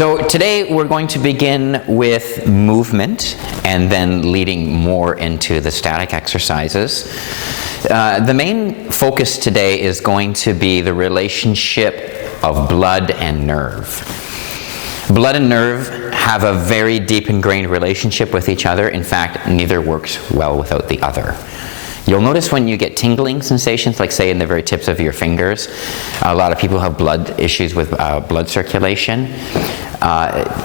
So today we're going to begin with movement and then leading more into the static exercises. The main focus today is going to be the relationship of blood and nerve. Blood and nerve have a very deep ingrained relationship with each other. In fact, neither works well without the other. You'll notice when you get tingling sensations, like say in the very tips of your fingers, a lot of people have blood issues with blood circulation.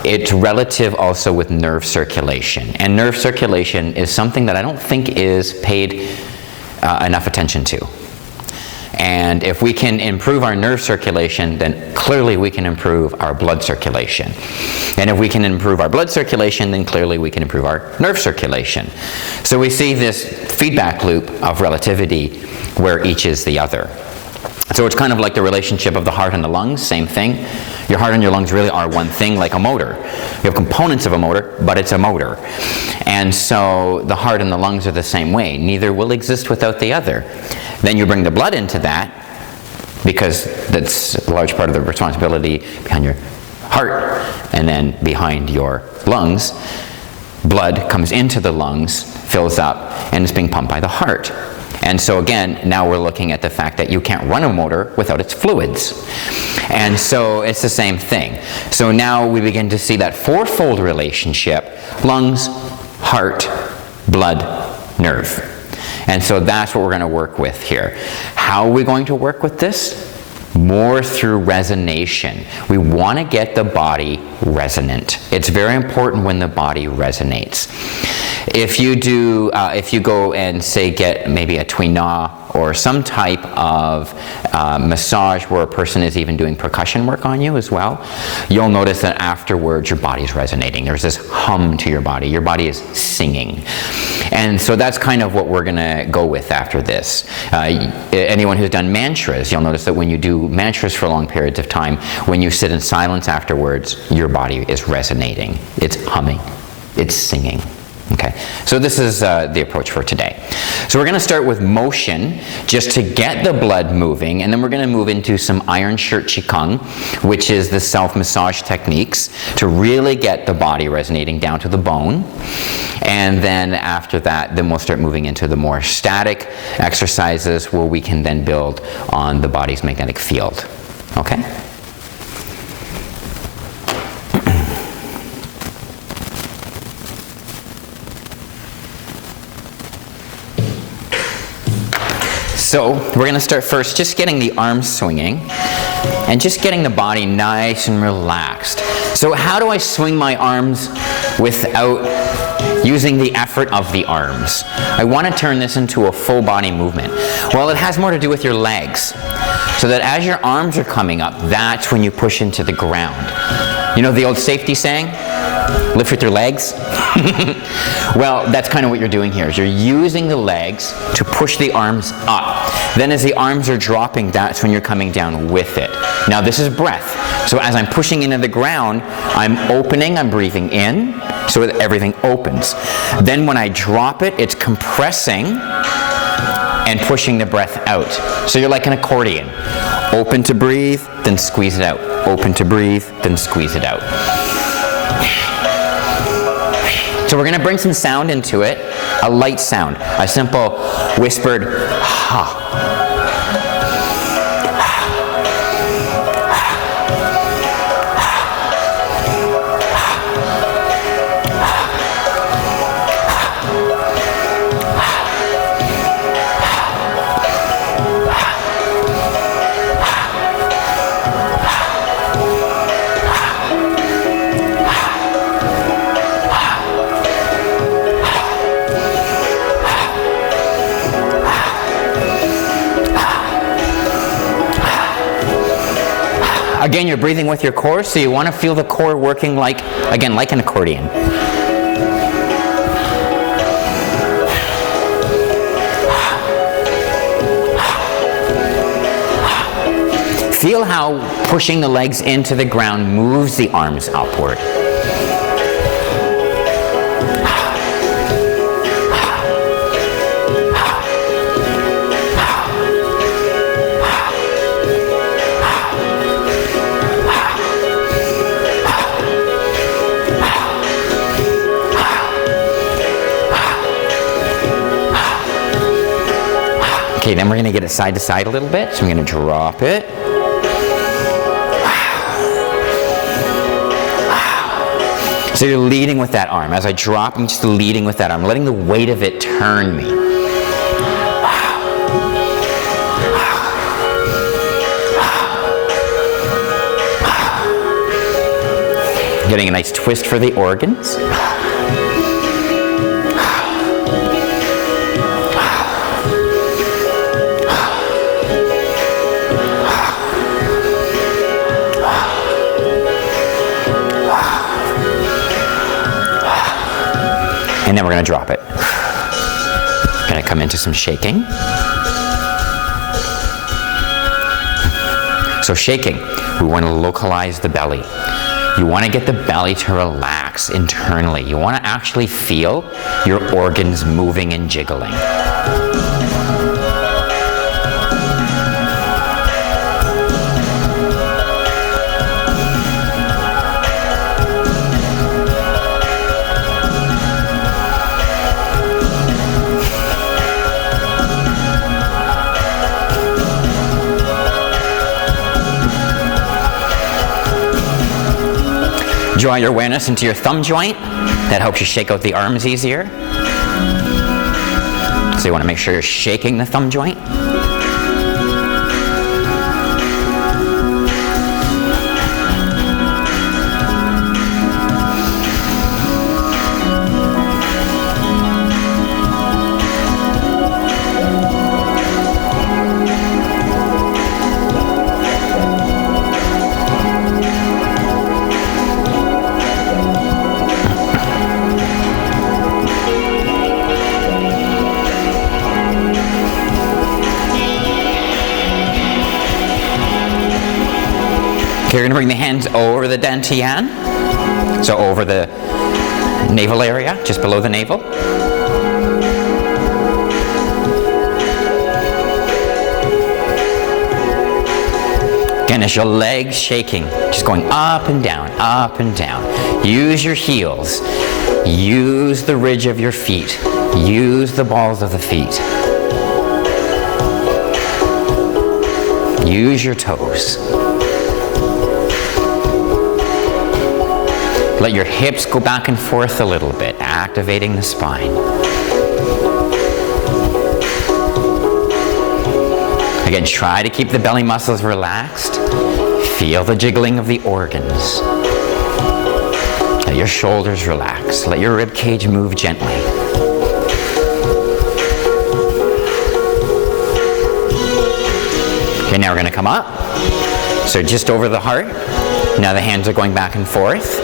It's relative also with nerve circulation. And nerve circulation is something that I don't think is paid enough attention to. And if we can improve our nerve circulation, then clearly we can improve our blood circulation. And if we can improve our blood circulation, then clearly we can improve our nerve circulation. So we see this feedback loop of relativity where each is the other. So it's kind of like the relationship of the heart and the lungs, same thing. Your heart and your lungs really are one thing, like a motor. You have components of a motor, but it's a motor. And so the heart and the lungs are the same way. Neither will exist without the other. Then you bring the blood into that, because that's a large part of the responsibility behind your heart and then behind your lungs. Blood comes into the lungs, fills up, and is being pumped by the heart. And so again, now we're looking at the fact that you can't run a motor without its fluids. And so it's the same thing. So now we begin to see that fourfold relationship: lungs, heart, blood, nerve. And so that's what we're going to work with here. How are we going to work with this? More through resonation. We want to get the body resonant. It's very important when the body resonates. If you go and say get maybe a tuina or some type of massage where a person is even doing percussion work on you as well, you'll notice that afterwards your body's resonating. There's this hum to your body. Your body is singing. And so that's kind of what we're going to go with after this. Anyone who's done mantras, you'll notice that when you do mantras for long periods of time, when you sit in silence afterwards, your body is resonating. It's humming. It's singing. Okay, so this is the approach for today. So we're going to start with motion, just to get the blood moving, and then we're going to move into some iron shirt qigong, which is the self-massage techniques, to really get the body resonating down to the bone. And then after that, then we'll start moving into the more static exercises where we can then build on the body's magnetic field. Okay? So we're going to start first just getting the arms swinging and just getting the body nice and relaxed. So how do I swing my arms without using the effort of the arms? I want to turn this into a full body movement. Well, it has more to do with your legs. So that as your arms are coming up, that's when you push into the ground. You know the old safety saying? Lift with your legs? Well, that's kind of what you're doing here, is you're using the legs to push the arms up. Then as the arms are dropping, that's when you're coming down with it. Now this is breath. So as I'm pushing into the ground, I'm opening, I'm breathing in, so that everything opens. Then when I drop it, it's compressing and pushing the breath out. So you're like an accordion. Open to breathe, then squeeze it out. Open to breathe, then squeeze it out. So we're going to bring some sound into it, a light sound, a simple whispered ha. Again, you're breathing with your core, so you want to feel the core working like, again, like an accordion. Feel how pushing the legs into the ground moves the arms upward. Okay, then we're going to get it side to side a little bit. So I'm going to drop it. So you're leading with that arm. As I drop, I'm just leading with that arm, letting the weight of it turn me. Getting a nice twist for the organs. And then we're going to drop it. Going to come into some shaking. So shaking, we want to localize the belly. You want to get the belly to relax internally. You want to actually feel your organs moving and jiggling. Draw your awareness into your thumb joint. That helps you shake out the arms easier. So you want to make sure you're shaking the thumb joint. You're going to bring the hands over the dantian, so over the navel area, just below the navel. Again, as your legs shaking, just going up and down, up and down. Use your heels. Use the ridge of your feet. Use the balls of the feet. Use your toes. Let your hips go back and forth a little bit, activating the spine. Again, try to keep the belly muscles relaxed. Feel the jiggling of the organs. Let your shoulders relax. Let your rib cage move gently. Okay, now we're going to come up. So just over the heart. Now the hands are going back and forth.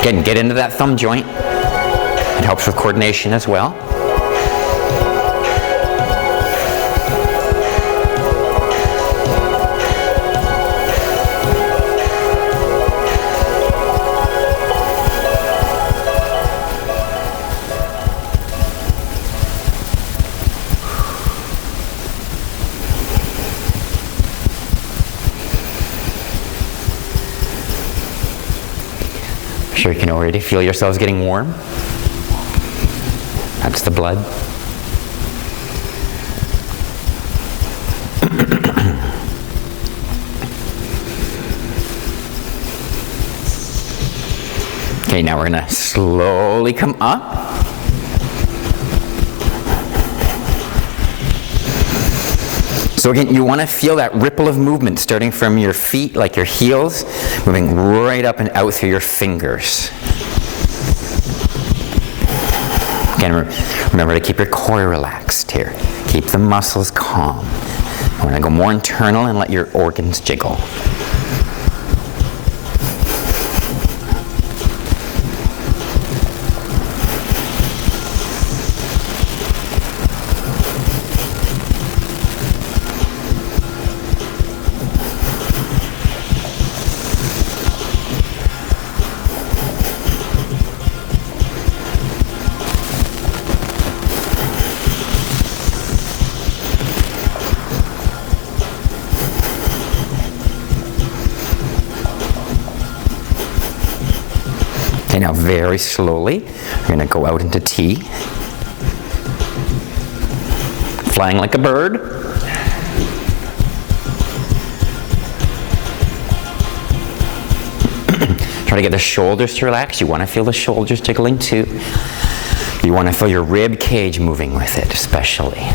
Again, get into that thumb joint. It helps with coordination as well. Sure, you can already feel yourselves getting warm. That's the blood. Okay, now we're going to slowly come up. So again, you want to feel that ripple of movement starting from your feet, like your heels, moving right up and out through your fingers. Again, remember to keep your core relaxed here. Keep the muscles calm. We're going to go more internal and let your organs jiggle. Okay, now very slowly, we're going to go out into T. Flying like a bird. Try to get the shoulders to relax. You want to feel the shoulders tickling too. You want to feel your rib cage moving with it, especially.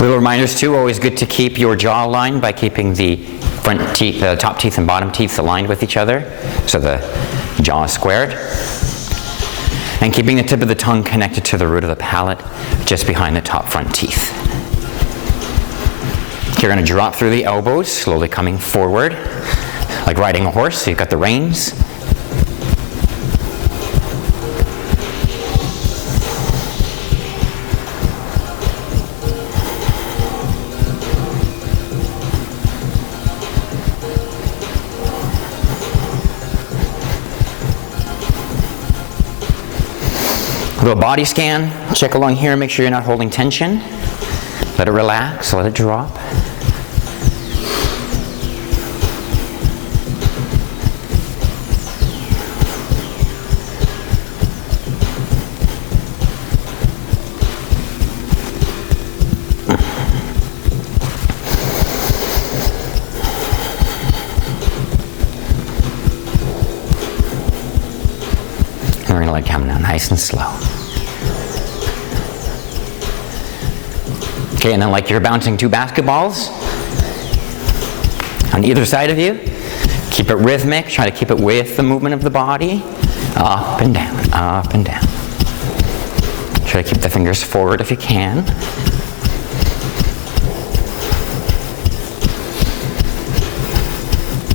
Little reminders too, always good to keep your jaw aligned by keeping the front teeth, the top teeth and bottom teeth aligned with each other, so the jaw is squared. And keeping the tip of the tongue connected to the root of the palate, just behind the top front teeth. You're going to drop through the elbows, slowly coming forward, like riding a horse, so you've got the reins. A little body scan, check along here, make sure you're not holding tension. Let it relax, let it drop. And we're going to let it come down nice and slow. Okay, and then like you're bouncing two basketballs on either side of you. Keep it rhythmic, try to keep it with the movement of the body. Up and down, up and down. Try to keep the fingers forward if you can.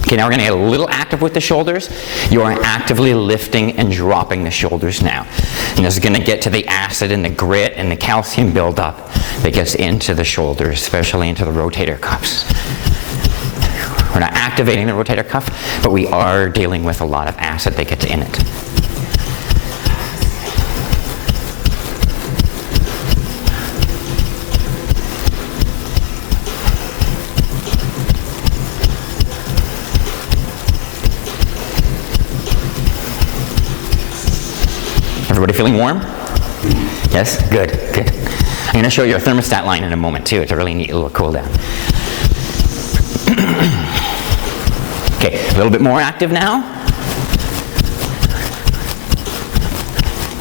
Okay, now we're going to get a little active with the shoulders. You are actively lifting and dropping the shoulders now. And this is going to get to the acid and the grit and the calcium buildup that gets into the shoulders, especially into the rotator cuffs. We're not activating the rotator cuff, but we are dealing with a lot of acid that gets in it. Everybody feeling warm? Yes? Good, good. I'm going to show you a thermostat line in a moment too. It's a really neat little cool down. Okay, a little bit more active now.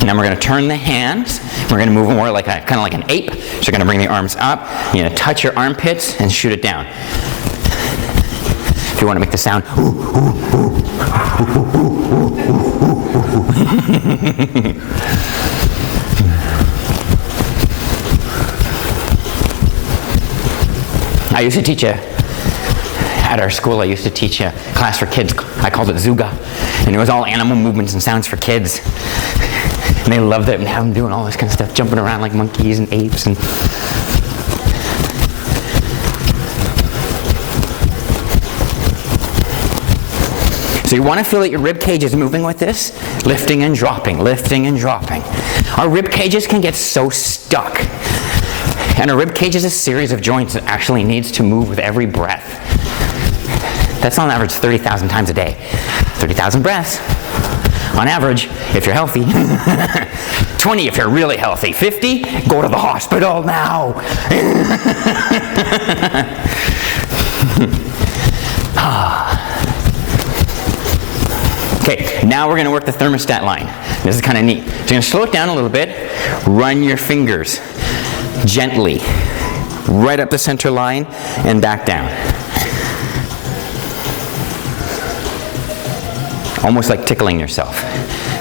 And then we're going to turn the hands. We're going to move more like kind of like an ape. So you're going to bring the arms up. You're going to touch your armpits and shoot it down. If you want to make the sound. I used to teach at our school, I used to teach a class for kids. I called it Zuga. And it was all animal movements and sounds for kids. And they loved it and have them doing all this kind of stuff, jumping around like monkeys and apes. And so you want to feel that your rib cage is moving with this, lifting and dropping, lifting and dropping. Our rib cages can get so stuck. And a rib cage is a series of joints that actually needs to move with every breath. That's on average 30,000 times a day. 30,000 breaths. On average, if you're healthy. 20 if you're really healthy. 50, go to the hospital now. Okay, now we're going to work the thermostat line. This is kind of neat. So you're going to slow it down a little bit. Run your fingers gently right up the center line and back down. almost like tickling yourself.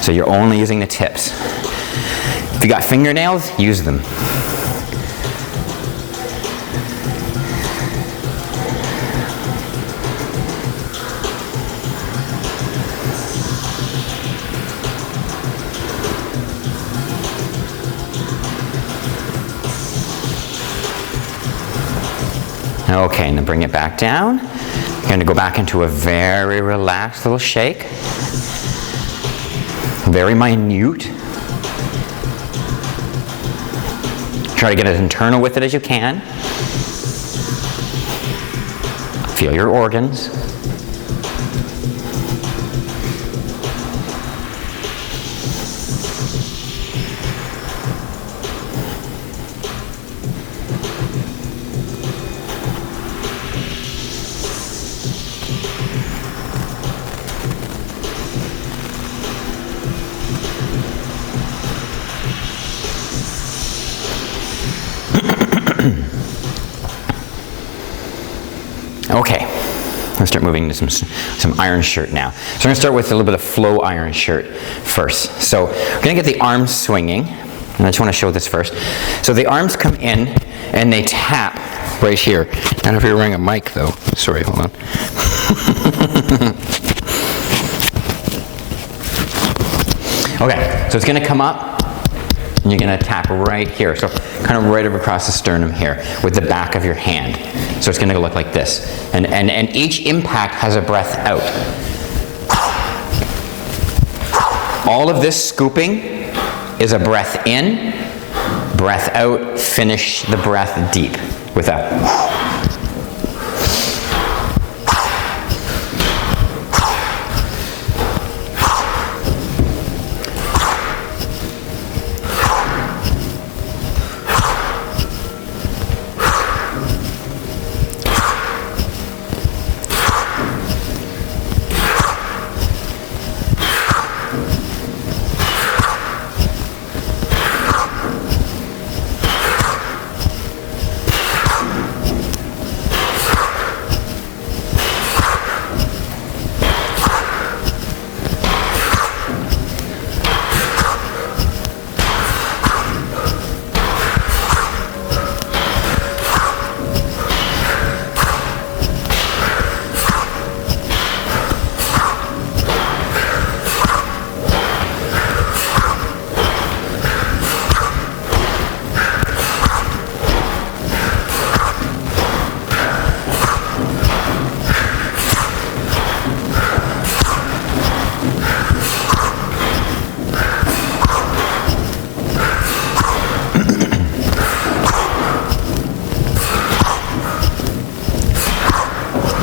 So you're only using the tips. If you got fingernails, use them. Okay, and then bring it back down. You're going to go back into a very relaxed little shake. Very minute. Try to get as internal with it as you can. Feel your organs. Okay, let's start moving into some iron shirt now. So we're going to start with a little bit of flow iron shirt first. So we're going to get the arms swinging, and I just want to show this first. So the arms come in and they tap right here. I don't know if you're wearing a mic though. Sorry, hold on. Okay, so it's going to come up. And you're going to tap right here, so kind of right over across the sternum here with the back of your hand. So it's going to look like this. And each impact has a breath out. All of this scooping is a breath in, breath out, finish the breath deep with that.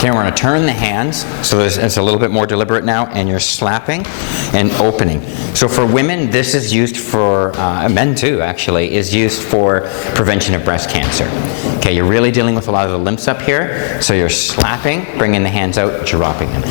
Okay, we're going to turn the hands, so it's a little bit more deliberate now, and you're slapping and opening. So for women, this is used for, men too actually, is used for prevention of breast cancer. Okay, you're really dealing with a lot of the lymphs up here, so you're slapping, bringing the hands out, dropping them.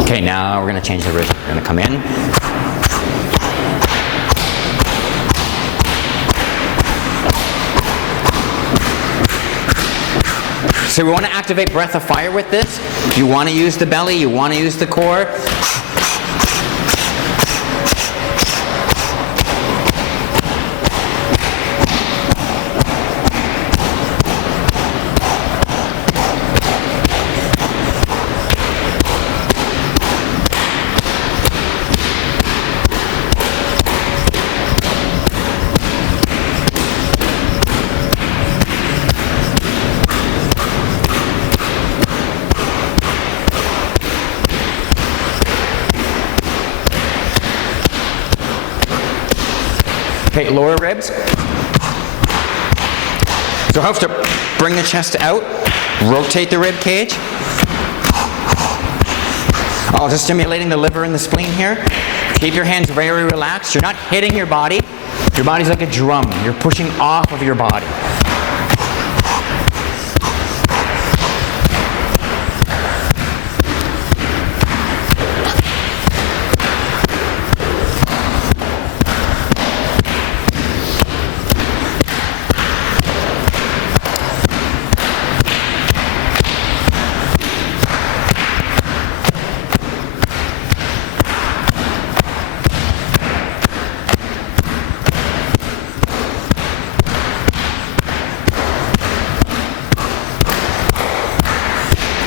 Okay, now we're going to change the rhythm. We're going to come in. So we want to activate breath of fire with this. You want to use the belly, you want to use the core. Okay, lower ribs. So it helps to bring the chest out, rotate the rib cage. Also stimulating the liver and the spleen here. Keep your hands very relaxed. You're not hitting your body. Your body's like a drum. You're pushing off of your body.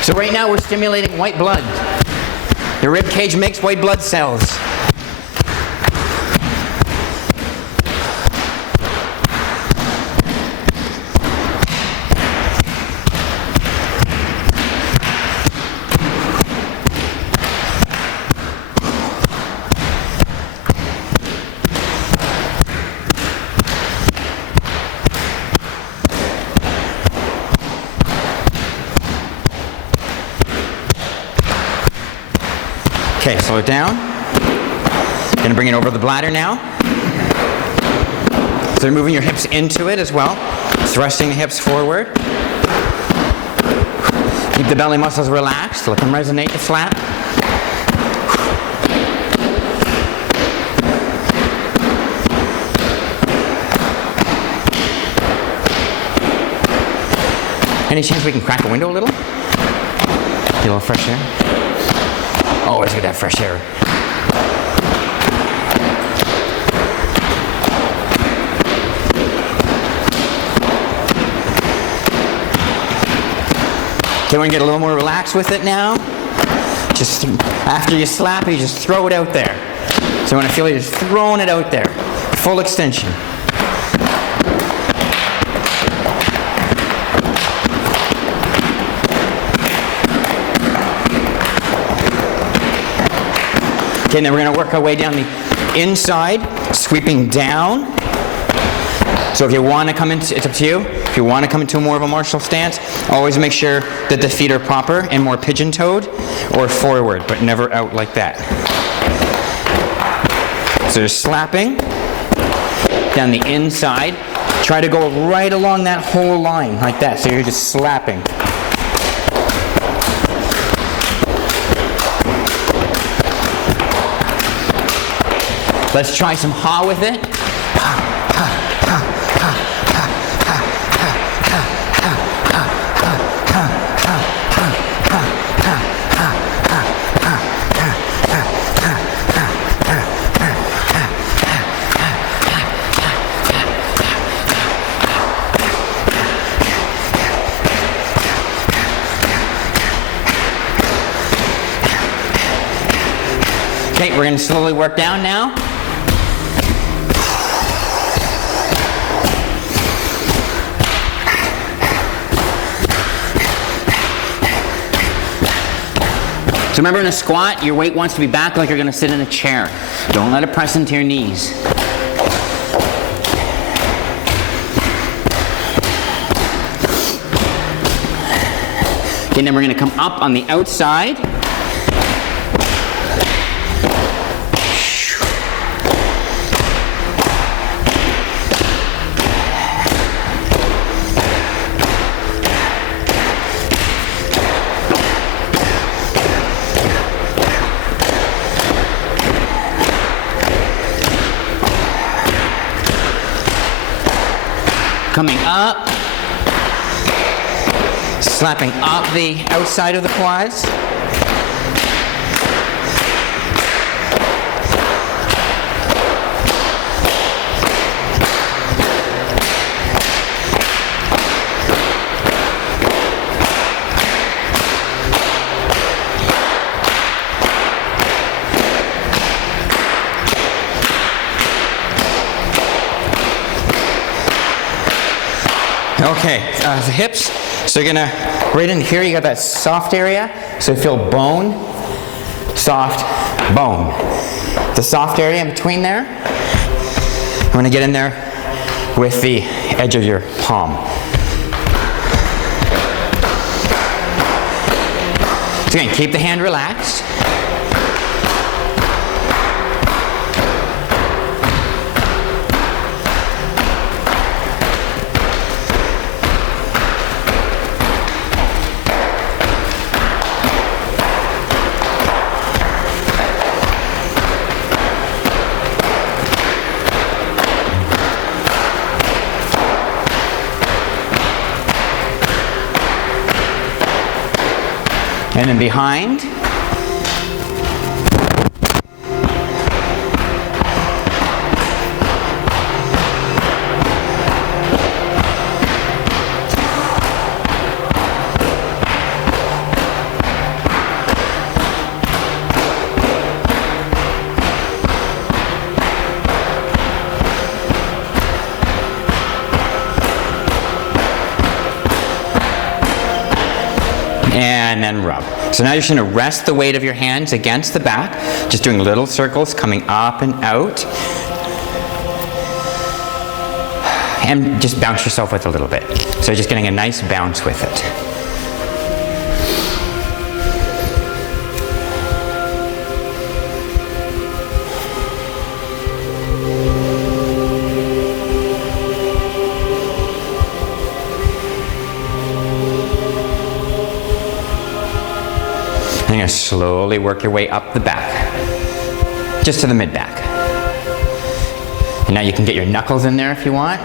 So right now we're stimulating white blood. The rib cage makes white blood cells. Okay, slow it down. Gonna bring it over the bladder now. So you're moving your hips into it as well, thrusting the hips forward. Keep the belly muscles relaxed, let them resonate to flap. Any chance we can crack a window a little? Get a little fresh air. Always get that fresh air. Okay, we're gonna get a little more relaxed with it now. Just after you slap it, you just throw it out there. So when I feel you just throwing it out there. Full extension. Okay, and then we're going to work our way down the inside, sweeping down. So if you want to come into, it's up to you. If you want to come into more of a martial stance, always make sure that the feet are proper and more pigeon-toed or forward, but never out like that. So just slapping down the inside. Try to go right along that whole line like that. So you're just slapping. Let's try some ha with it. Okay, we're going to slowly work down now. So remember, in a squat, your weight wants to be back like you're going to sit in a chair. Don't let it press into your knees. Okay, then we're going to come up on the outside. Coming up, slapping up the outside of the quads. Okay, the hips. So you're gonna, right in here, you got that soft area. So you feel bone, soft, bone. The soft area in between there. want to get in there with the edge of your palm. So again, keep the hand relaxed. And then behind. And then rub. So now you're just going to rest the weight of your hands against the back, just doing little circles coming up and out. And just bounce yourself with a little bit. So just getting a nice bounce with it. And you're going to slowly work your way up the back, just to the mid-back. And now you can get your knuckles in there if you want.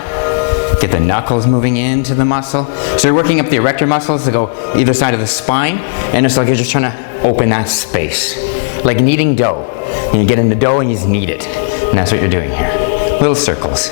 Get the knuckles moving into the muscle. So you're working up the erector muscles to go either side of the spine, and it's like you're just trying to open that space. Like kneading dough. And you get in the dough and you just knead it. And that's what you're doing here. Little circles.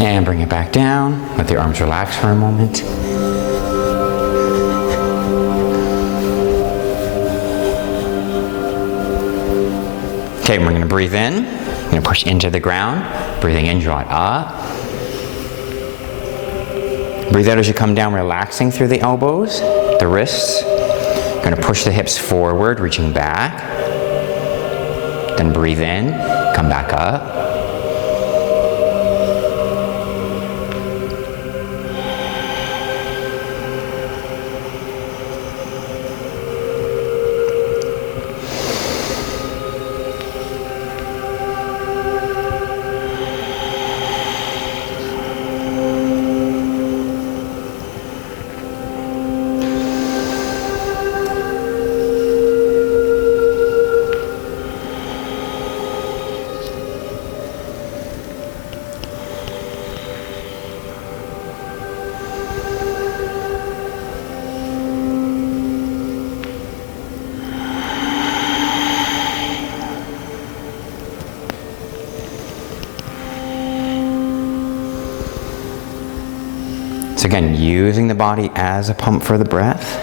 And bring it back down. Let the arms relax for a moment. Okay, we're going to breathe in. We're going to push into the ground. Breathing in, draw it up. Breathe out as you come down, relaxing through the elbows, the wrists. Going to push the hips forward, reaching back. Then breathe in, come back up. So again, using the body as a pump for the breath.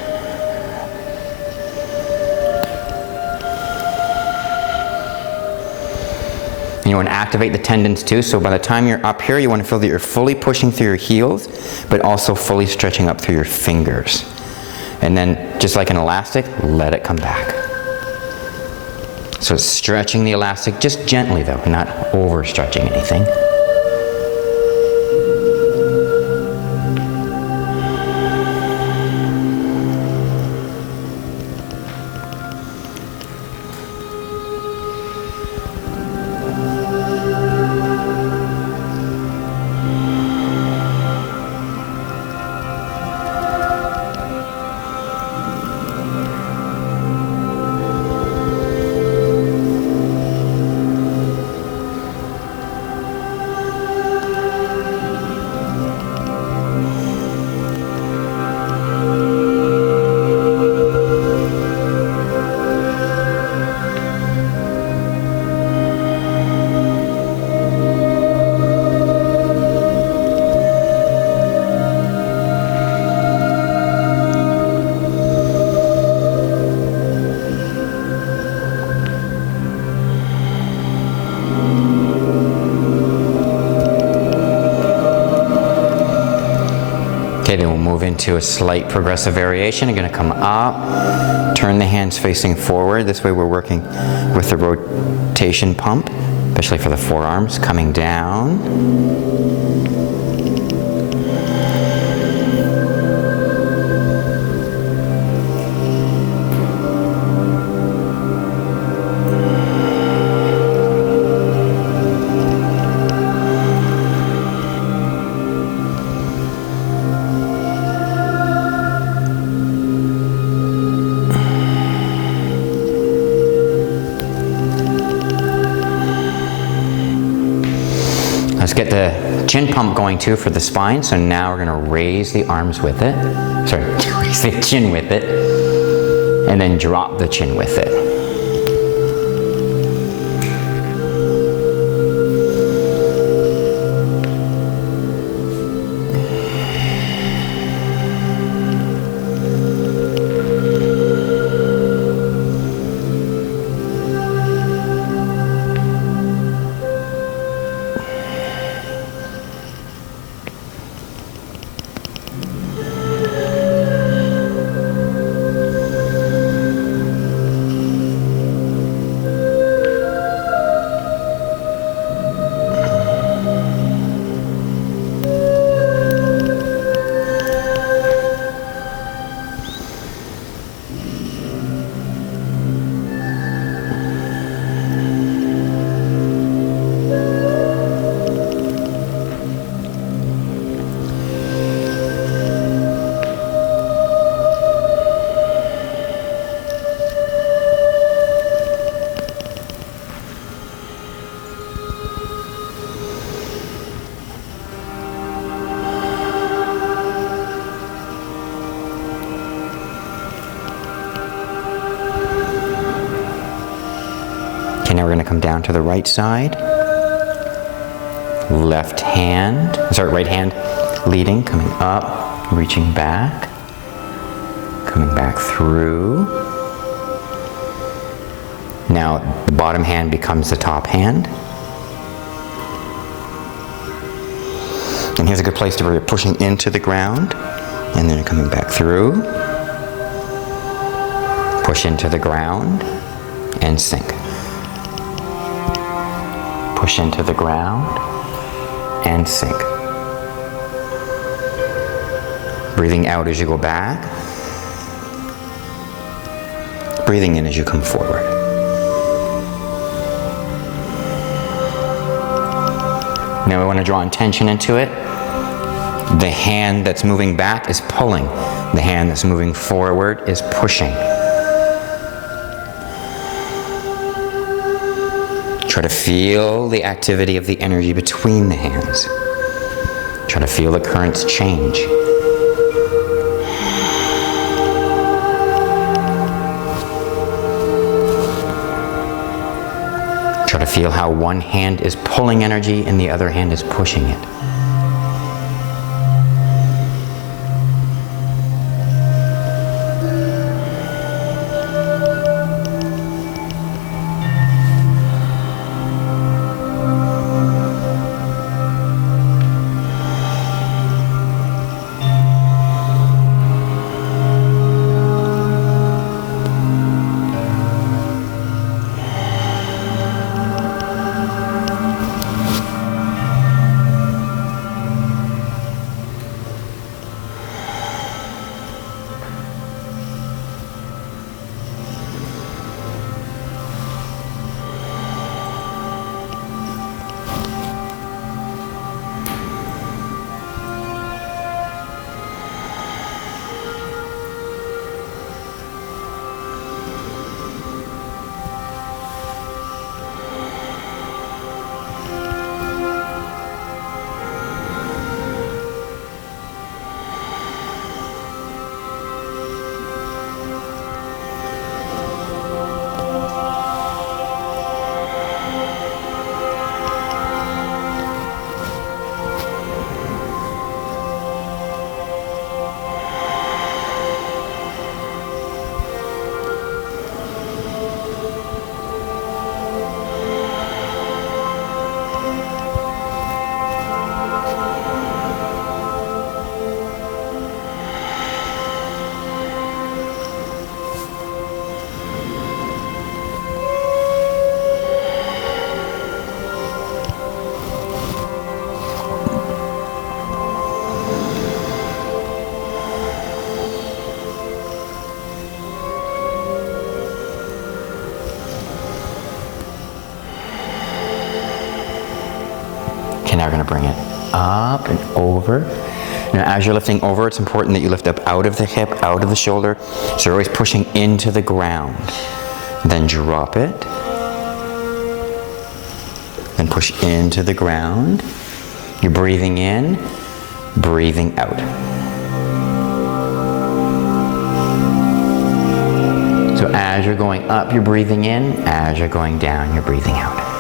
And you want to activate the tendons too, so by the time you're up here, you want to feel that you're fully pushing through your heels, but also fully stretching up through your fingers. And then, just like an elastic, let it come back. So stretching the elastic, just gently though, not overstretching anything. move into a slight progressive variation. I'm going to come up, turn the hands facing forward. This way we're working with the rotation pump, especially for the forearms. Coming down. Let's get the chin pump going too for the spine. So now we're going to raise the arms with it. Sorry, raise the chin with it. And then drop the chin with it. Now we're going to come down to the right side. Right hand leading, coming up, reaching back, coming back through. Now the bottom hand becomes the top hand. And here's a good place to where you're pushing into the ground, and then coming back through. Push into the ground, and sink. Push into the ground and sink. Breathing out as you go back. Breathing in as you come forward. Now we want to draw intention into it. The hand that's moving back is pulling. The hand that's moving forward is pushing. Try to feel the activity of the energy between the hands. Try to feel the currents change. Try to feel how one hand is pulling energy and the other hand is pushing it. Okay, now we're going to bring it up and over. Now, as you're lifting over, it's important that you lift up out of the hip, out of the shoulder. So you're always pushing into the ground. Then drop it. Then push into the ground. You're breathing in, breathing out. So as you're going up, you're breathing in. As you're going down, you're breathing out.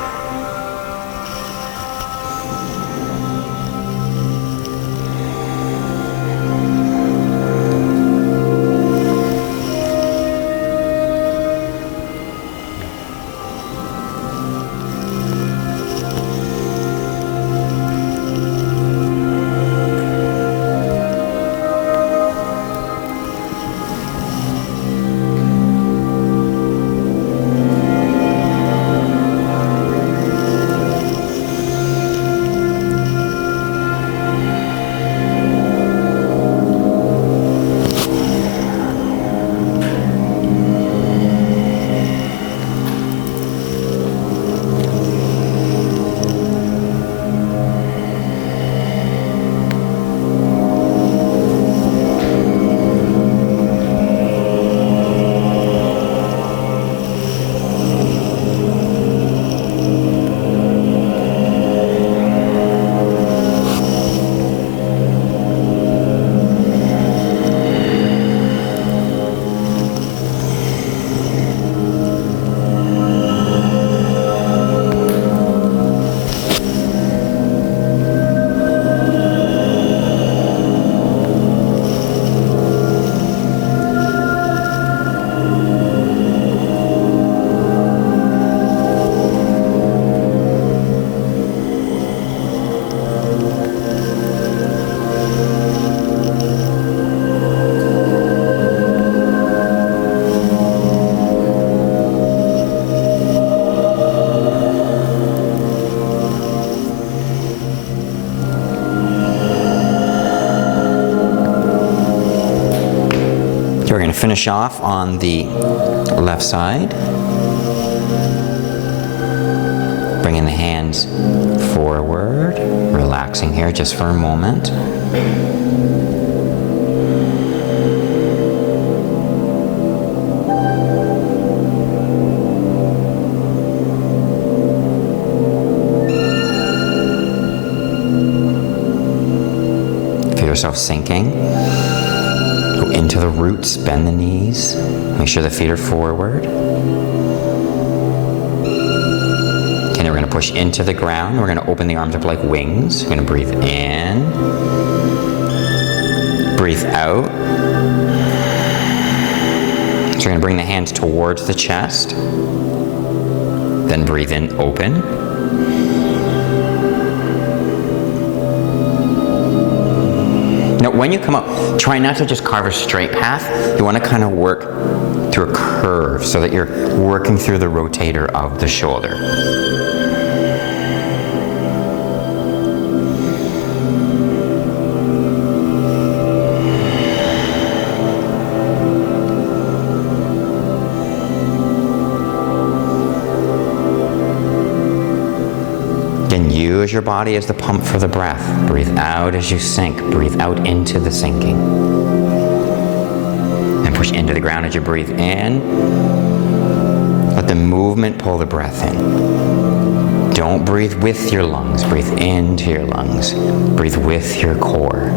We're going to finish off on the left side. Bringing the hands forward, relaxing here just for a moment. Feel yourself sinking. Go into the roots, bend the knees. Make sure the feet are forward. Okay, then we're going to push into the ground. We're going to open the arms up like wings. We're going to breathe in. Breathe out. So we're going to bring the hands towards the chest. Then breathe in, open. Now, when you come up, try not to just carve a straight path. You want to kind of work through a curve so that you're working through the rotator of the shoulder. Then use your body as the pump for the breath. Breathe out as you sink. Breathe out into the sinking. And push into the ground as you breathe in. Let the movement pull the breath in. Don't breathe with your lungs. Breathe into your lungs. Breathe with your core.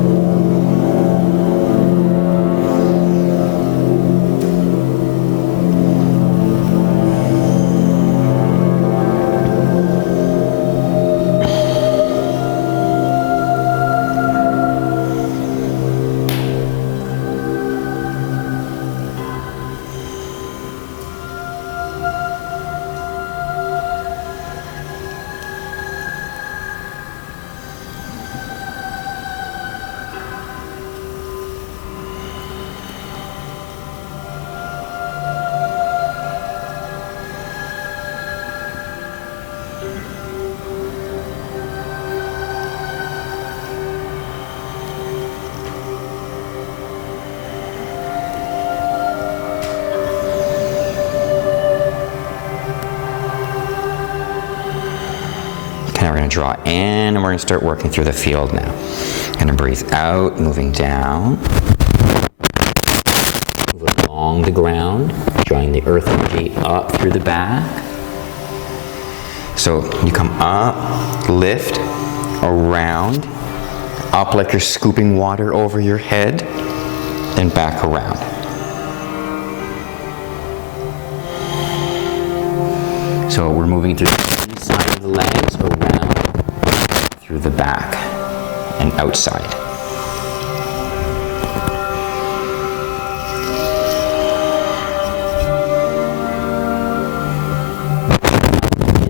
we're going to draw in, and we're going to start working through the field now. Going to breathe out, moving down. Move along the ground, drawing the earth energy up through the back. So you come up, lift, around, up like you're scooping water over your head, then back around. So we're moving through the inside of the legs, around, through the back, and outside.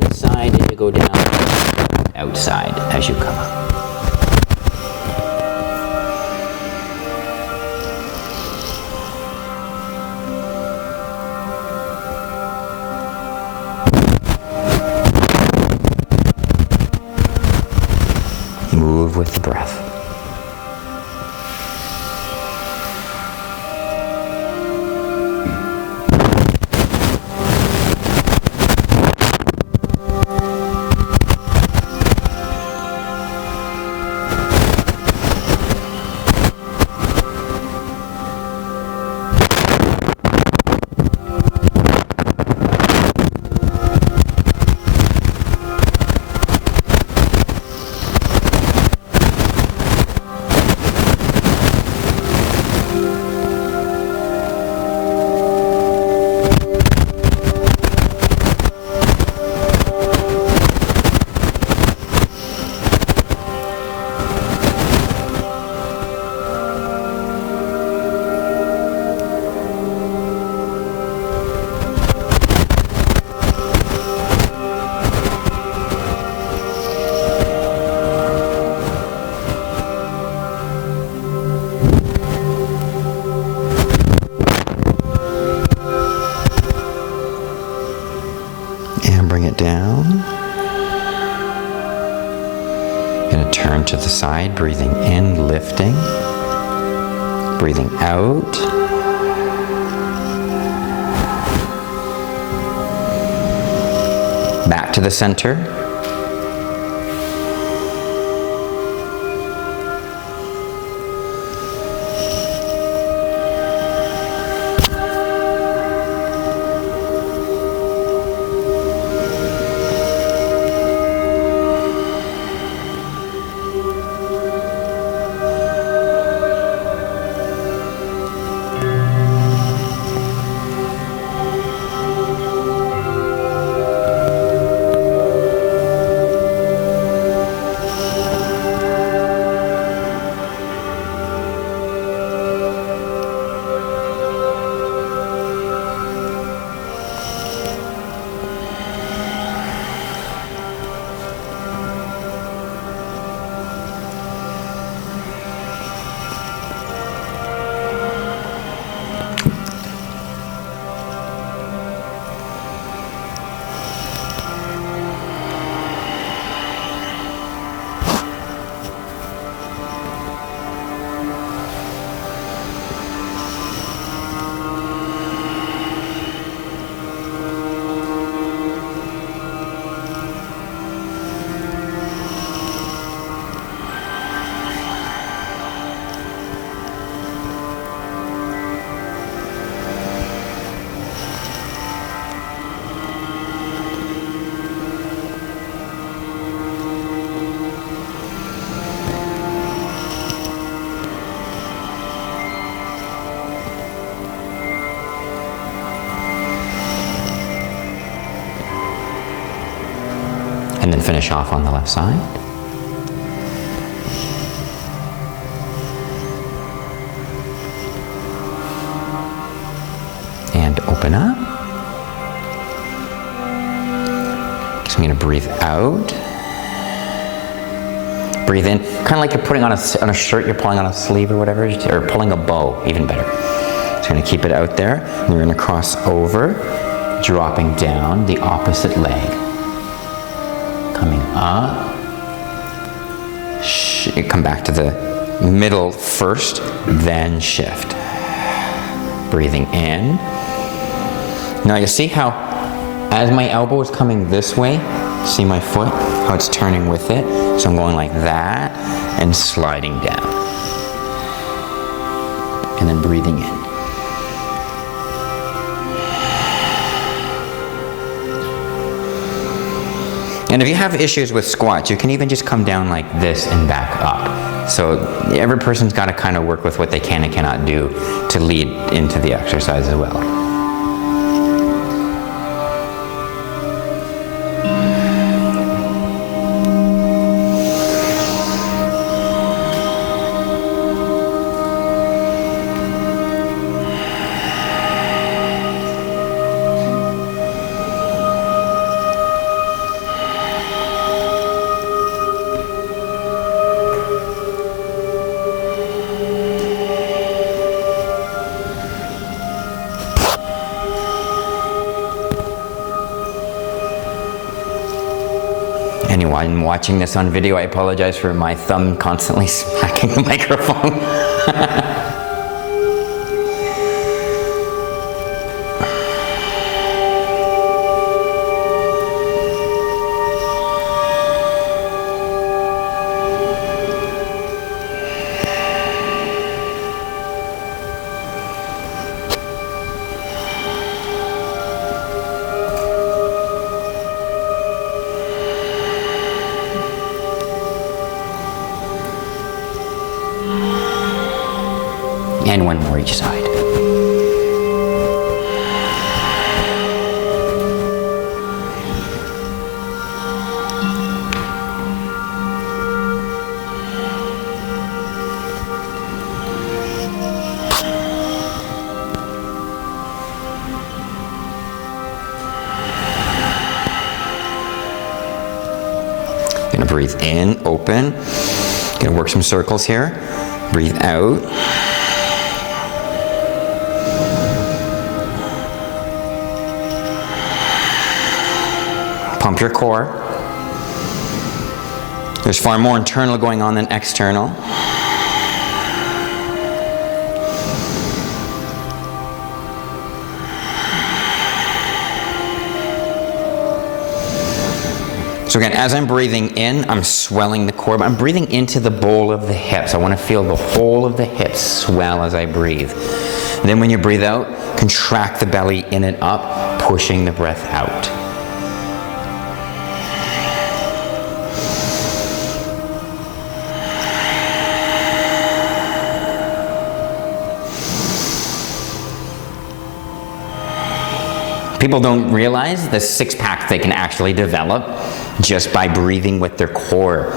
Inside, and you go down, outside as you come up. Move with the breath. Bring it down. Gonna turn to the side, breathing in, lifting. Breathing out. Back to the center. And then finish off on the left side. And open up. So I'm going to breathe out. Breathe in, kind of like you're putting on a shirt, you're pulling on a sleeve or whatever, or pulling a bow, even better. So you're going to keep it out there. And you're going to cross over, dropping down the opposite leg. Coming up, come back to the middle first, then shift. Breathing in. Now you see how As my elbow is coming this way, see my foot, how it's turning with it? So I'm going like that and sliding down. And then breathing in. And if you have issues with squats, you can even just come down like this and back up. So every person's got to kind of work with what they can and cannot do to lead into the exercise as well. Anyone watching this on video, I apologize for my thumb constantly smacking the microphone. And one more each side. Gonna breathe in, open. Gonna work some circles here. Breathe out. Pump your core. There's far more internal going on than external. So again, as I'm breathing in, I'm swelling the core, but I'm breathing into the bowl of the hips. I want to feel the whole of the hips swell as I breathe. And then when you breathe out, contract the belly in and up, pushing the breath out. People don't realize the six-pack they can actually develop just by breathing with their core.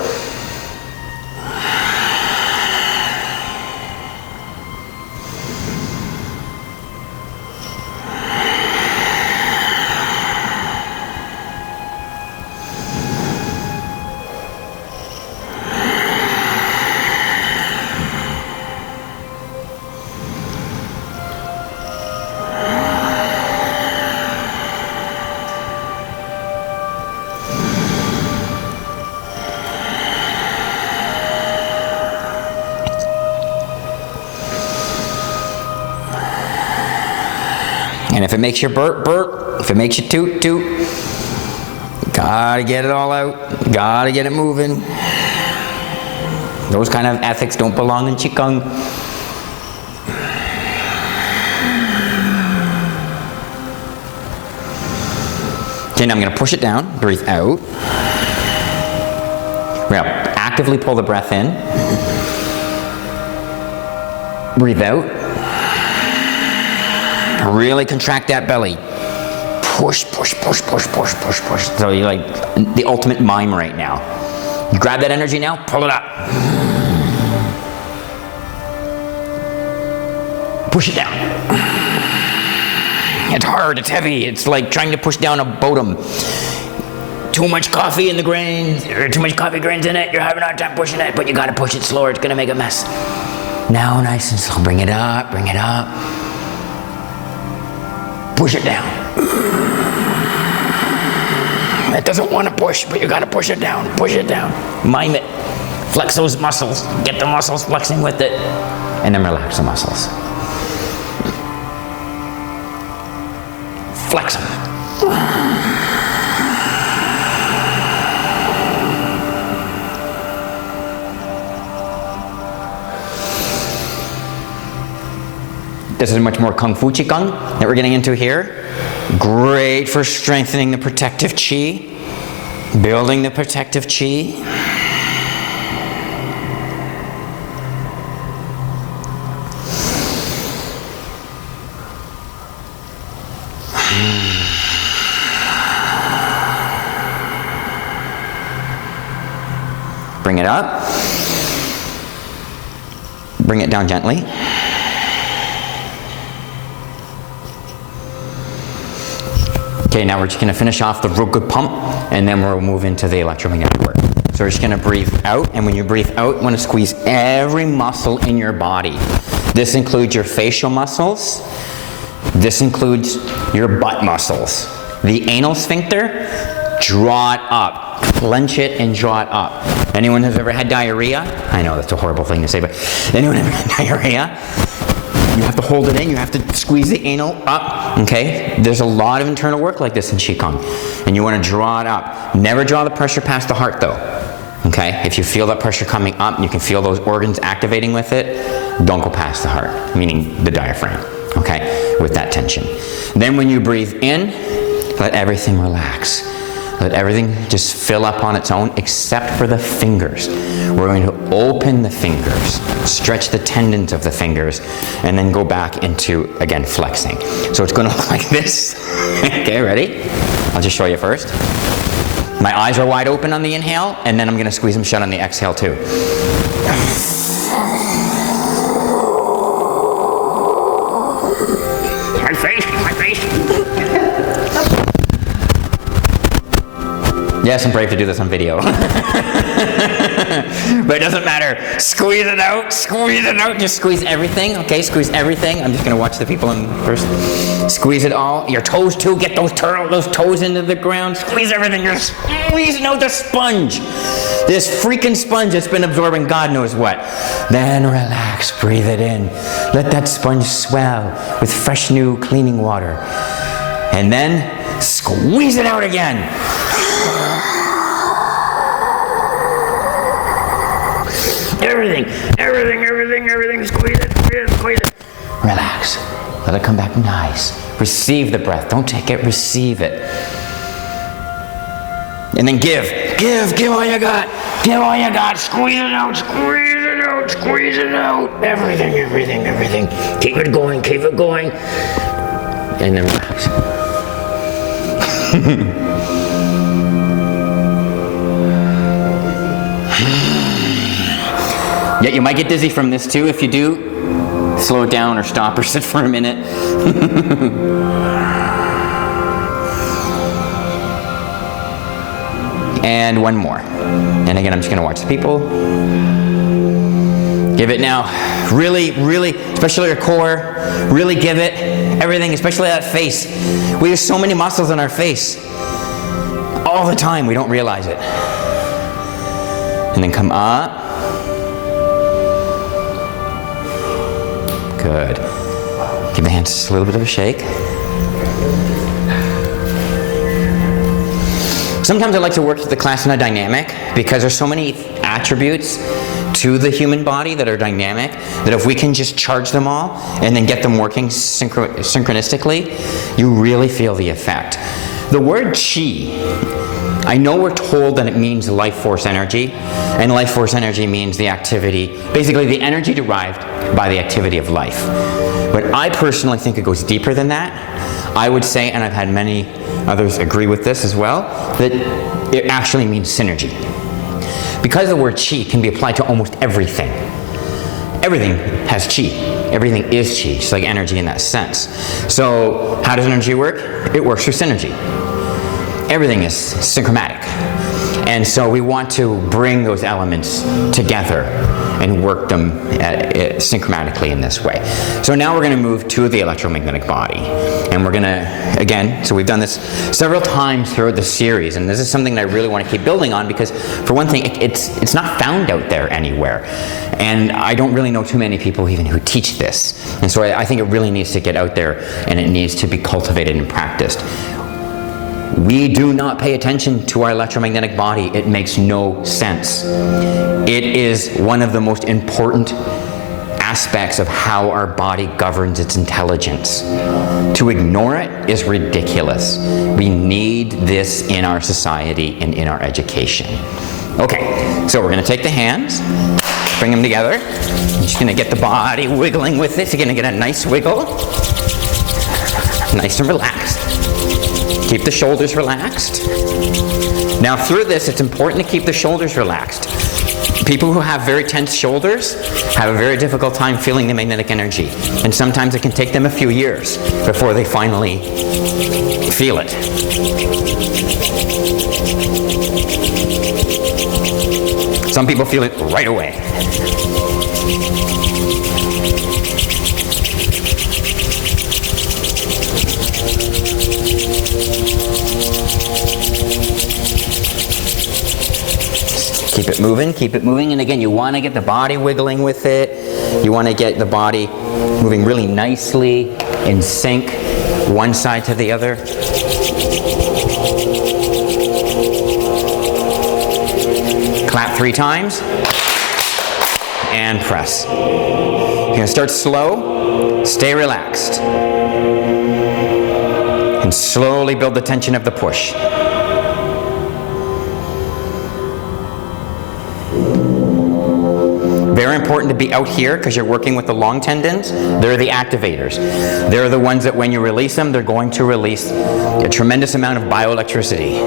And if it makes you burp, burp. If it makes you toot, toot. Gotta get it all out. Gotta get it moving. Those kind of ethics don't belong in Qigong. Okay, now I'm gonna push it down. Breathe out. We're gonna actively pull the breath in. Breathe out. Really contract that belly. Push, push, push, push, push, push, push. So you're like the ultimate mime right now. You grab that energy now, pull it up. Push it down. It's hard, it's heavy. It's like trying to push down a bottom. Too much coffee in the grains, or too much coffee grains in it, you're having a hard time pushing it, but you gotta push it slower, it's gonna make a mess. Now nice and slow, bring it up, bring it up. Push it down. It doesn't want to push, but you got to push it down. Push it down. Mime it. Flex those muscles. Get the muscles flexing with it. And then relax the muscles. Flex them. This is much more Kung Fu Qigong that we're getting into here. Great for strengthening the protective chi, building the protective chi. Bring it up. Bring it down gently. Okay, now we're just going to finish off the real good pump, and then we'll move into the electromagnetic work. So we're just going to breathe out, and when you breathe out, you want to squeeze every muscle in your body. This includes your facial muscles. This includes your butt muscles. The anal sphincter, draw it up. Clench it and draw it up. Anyone who's ever had diarrhea? I know that's a horrible thing to say, but anyone ever had diarrhea? You have to hold it in, you have to squeeze the anal up, okay? There's a lot of internal work like this in Qigong, and you want to draw it up. Never draw the pressure past the heart though, okay? If you feel that pressure coming up and you can feel those organs activating with it, don't go past the heart, meaning the diaphragm, okay? With that tension. Then when you breathe in, let everything relax. Let everything just fill up on its own except for the fingers. We're going to open the fingers, stretch the tendons of the fingers, and then go back into, again, flexing. So it's going to look like this. Okay, ready? I'll just show you first. My eyes are wide open on the inhale, and then I'm going to squeeze them shut on the exhale too. My face. Yes, I'm brave to do this on video. But it doesn't matter. Squeeze it out, just squeeze everything, okay? Squeeze everything. I'm just gonna watch the people in first. Squeeze it all. Your toes too, get those toes into the ground. Squeeze everything, you're squeezing out the sponge. This freaking sponge that's been absorbing God knows what. Then relax, breathe it in. Let that sponge swell with fresh new cleaning water. And then squeeze it out again. Everything, squeeze it. Relax, let it come back nice. Receive the breath, don't take it, receive it. And then give all you got, squeeze it out, everything. Keep it going. And then relax. Yeah, you might get dizzy from this too. If you do, slow it down or stop or sit for a minute. And one more. And again, I'm just gonna watch the people. Give it now. Really, especially your core, really give it everything, especially that face. We have so many muscles in our face. All the time, we don't realize it. And then come up. Good. Give the hands just a little bit of a shake. Sometimes I like to work with the class in a dynamic because there's so many attributes to the human body that are dynamic that if we can just charge them all and then get them working synchronistically, you really feel the effect. The word chi, I know we're told that it means life force energy, and life force energy means the activity, basically the energy derived by the activity of life. But I personally think it goes deeper than that. I would say, and I've had many others agree with this as well, that it actually means synergy. Because the word chi can be applied to almost everything. Everything has chi. Everything is chi. It's like energy in that sense. So how does energy work? It works through synergy. Everything is synchromatic. And so we want to bring those elements together and work them synchromatically in this way. So now we're going to move to the electromagnetic body. And we're going to, again, so we've done this several times throughout the series, and this is something that I really want to keep building on because, for one thing, it's not found out there anywhere. And I don't really know too many people even who teach this. And so I think it really needs to get out there and it needs to be cultivated and practiced. We do not pay attention to our electromagnetic body. It makes no sense. It is one of the most important aspects of how our body governs its intelligence. To ignore it is ridiculous. We need this in our society and in our education. Okay, so we're going to take the hands, bring them together. I'm just going to get the body wiggling with it. You're going to get a nice wiggle. Nice and relaxed. Keep the shoulders relaxed. Now through this, it's important to keep the shoulders relaxed. People who have very tense shoulders have a very difficult time feeling the magnetic energy. And sometimes it can take them a few years before they finally feel it. Some people feel it right away. Keep it moving, and again, you want to get the body wiggling with it. You want to get the body moving really nicely in sync, one side to the other. Clap 3 times, and press. You're going to start slow, stay relaxed, and slowly build the tension of the push. Very important to be out here because you're working with the long tendons. They're the activators. They're the ones that when you release them, they're going to release a tremendous amount of bioelectricity.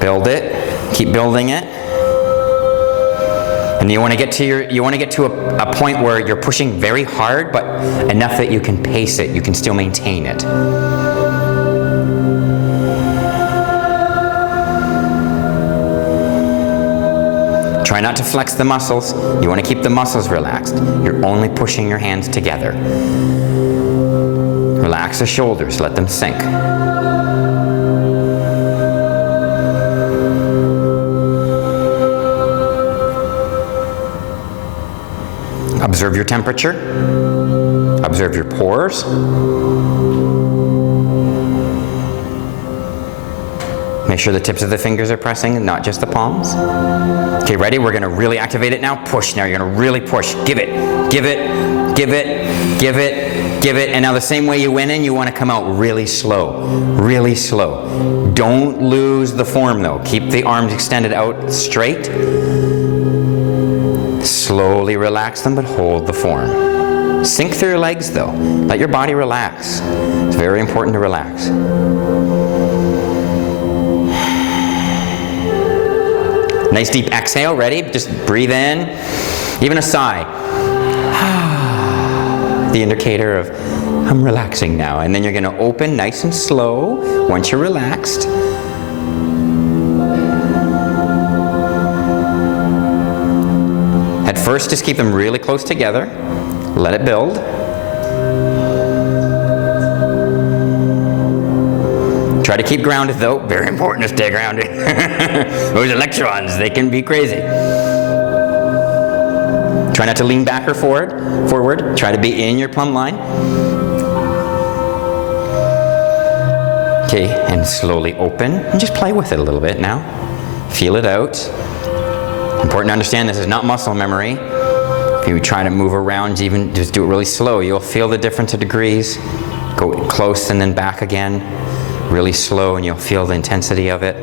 Build it. Keep building it. And you want to get to a point where you're pushing very hard, but enough that you can pace it. You can still maintain it. Try not to flex the muscles. You want to keep the muscles relaxed. You're only pushing your hands together. Relax the shoulders, let them sink. Observe your temperature. Observe your pores. Make sure the tips of the fingers are pressing, not just the palms. Okay, ready? We're going to really activate it now. Push now. You're going to really push. Give it, give it, give it, give it, give it. And now the same way you went in, you want to come out really slow. Really slow. Don't lose the form though. Keep the arms extended out straight. Slowly relax them, but hold the form. Sink through your legs though. Let your body relax. It's very important to relax. Nice deep exhale, ready? Just breathe in. Even a sigh. The indicator of, I'm relaxing now. And then you're going to open nice and slow once you're relaxed. At first, just keep them really close together. Let it build. Try to keep grounded though, very important to stay grounded. Those electrons, they can be crazy. Try not to lean back or forward. Try to be in your plumb line. Okay, and slowly open, and just play with it a little bit now. Feel it out. Important to understand this is not muscle memory. If you try to move around, even just do it really slow, you'll feel the difference of degrees. Go close and then back again. Really slow, and you'll feel the intensity of it.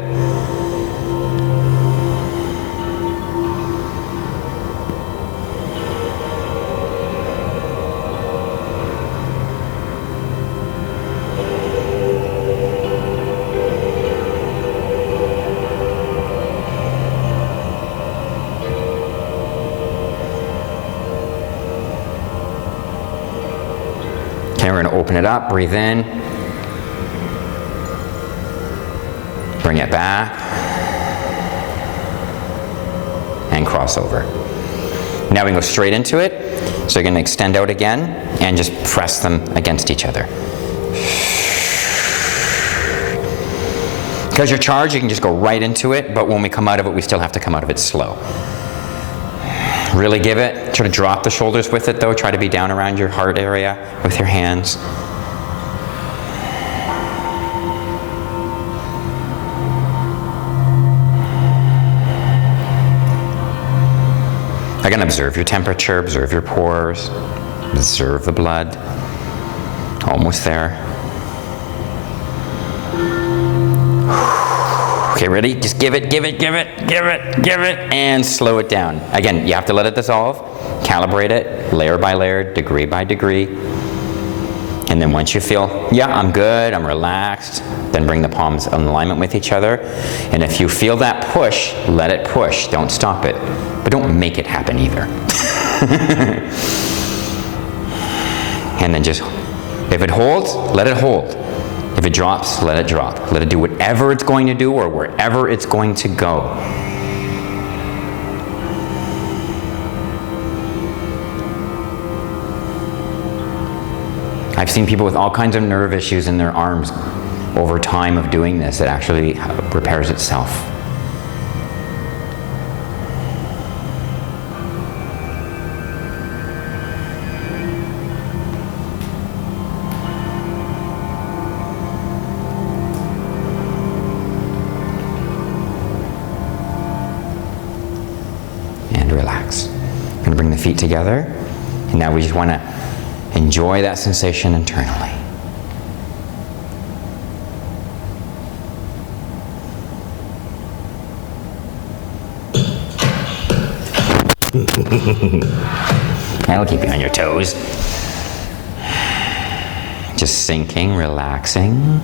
Okay, we're going to open it up, breathe in. Bring it back, and cross over. Now we can go straight into it. So you're going to extend out again, and just press them against each other. Because you're charged, you can just go right into it, but when we come out of it, we still have to come out of it slow. Really give it. Try to drop the shoulders with it though. Try to be down around your heart area with your hands. Again, observe your temperature, observe your pores, observe the blood. Almost there. Okay, ready? Just give it, and slow it down. Again, you have to let it dissolve, calibrate it, layer by layer, degree by degree. And then once you feel, yeah, I'm good, I'm relaxed, then bring the palms in alignment with each other. And if you feel that push, let it push. Don't stop it. But don't make it happen either. And then just, if it holds, let it hold. If it drops, let it drop. Let it do whatever it's going to do or wherever it's going to go. I've seen people with all kinds of nerve issues in their arms over time of doing this. It actually repairs itself. And relax. I'm going to bring the feet together. And now we just want to enjoy that sensation internally. That'll keep you on your toes. Just sinking, relaxing.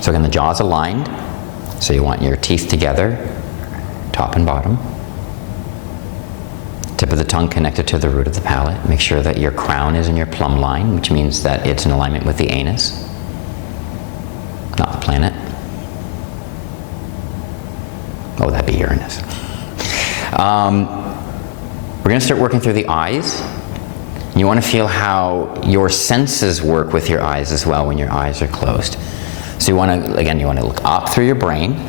So again, the jaw's aligned. So you want your teeth together, top and bottom. Tip of the tongue connected to the root of the palate. Make sure that your crown is in your plumb line, which means that it's in alignment with the anus, not the planet. Oh, that'd be Uranus. We're going to start working through the eyes. You want to feel how your senses work with your eyes as well when your eyes are closed. So you want to, again, you want to look up through your brain,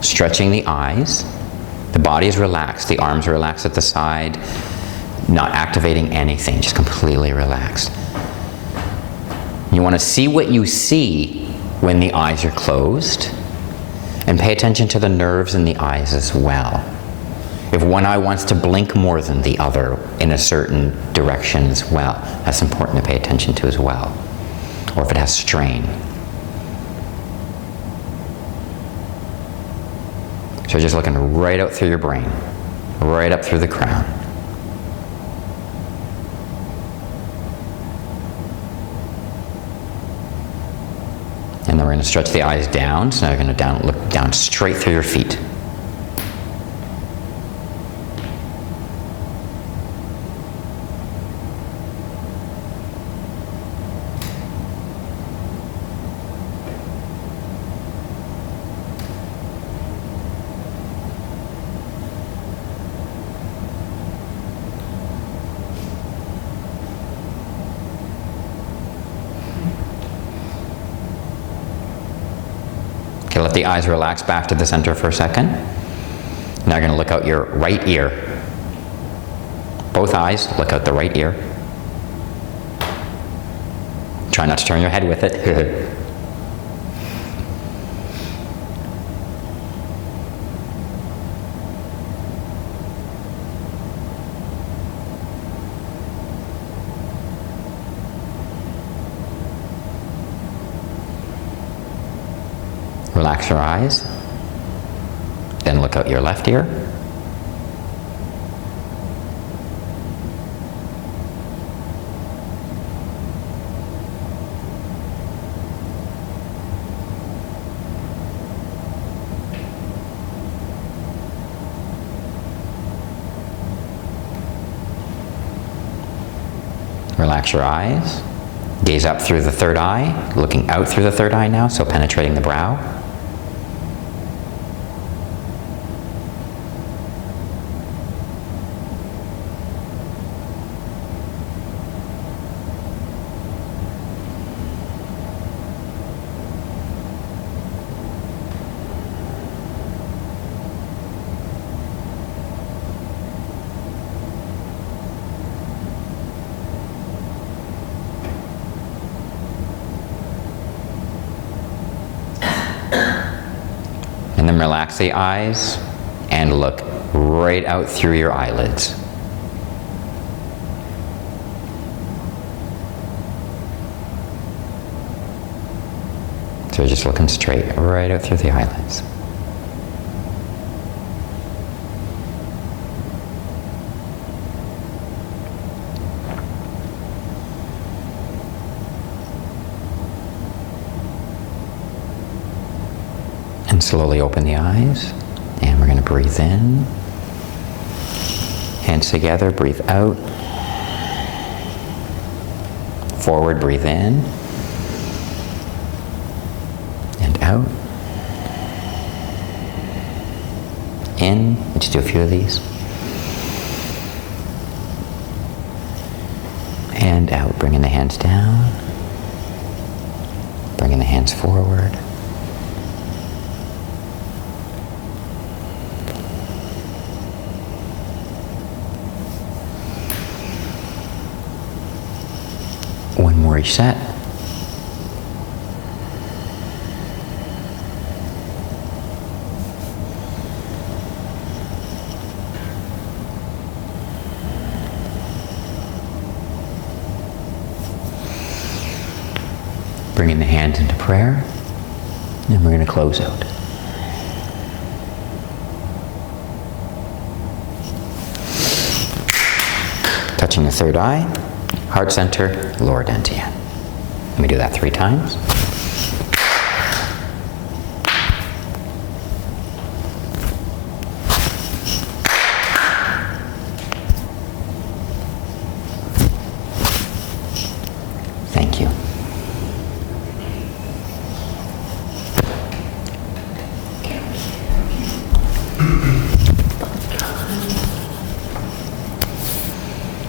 stretching the eyes. The body is relaxed, the arms are relaxed at the side, not activating anything, just completely relaxed. You want to see what you see when the eyes are closed, and pay attention to the nerves in the eyes as well. If one eye wants to blink more than the other in a certain direction as well, that's important to pay attention to as well. Or if it has strain. So just looking right out through your brain, right up through the crown. And then we're going to stretch the eyes down. So now you're going to look down straight through your feet. Let the eyes relax back to the center for a second. Now you're going to look out your right ear. Both eyes, look out the right ear. Try not to turn your head with it. Relax your eyes. Then look out your left ear. Relax your eyes. Gaze up through the third eye, looking out through the third eye now, so penetrating the brow. And then relax the eyes and look right out through your eyelids. So just looking straight right out through the eyelids. And slowly open the eyes, and we're going to breathe in. Hands together, breathe out. Forward, breathe in. And out. In, let's do a few of these. And out, bringing the hands down. Bringing the hands forward. One more each set. Bringing the hands into prayer, and we're going to close out. Touching the third eye, heart center, lower dantian. Let me do that 3 times. Thank you.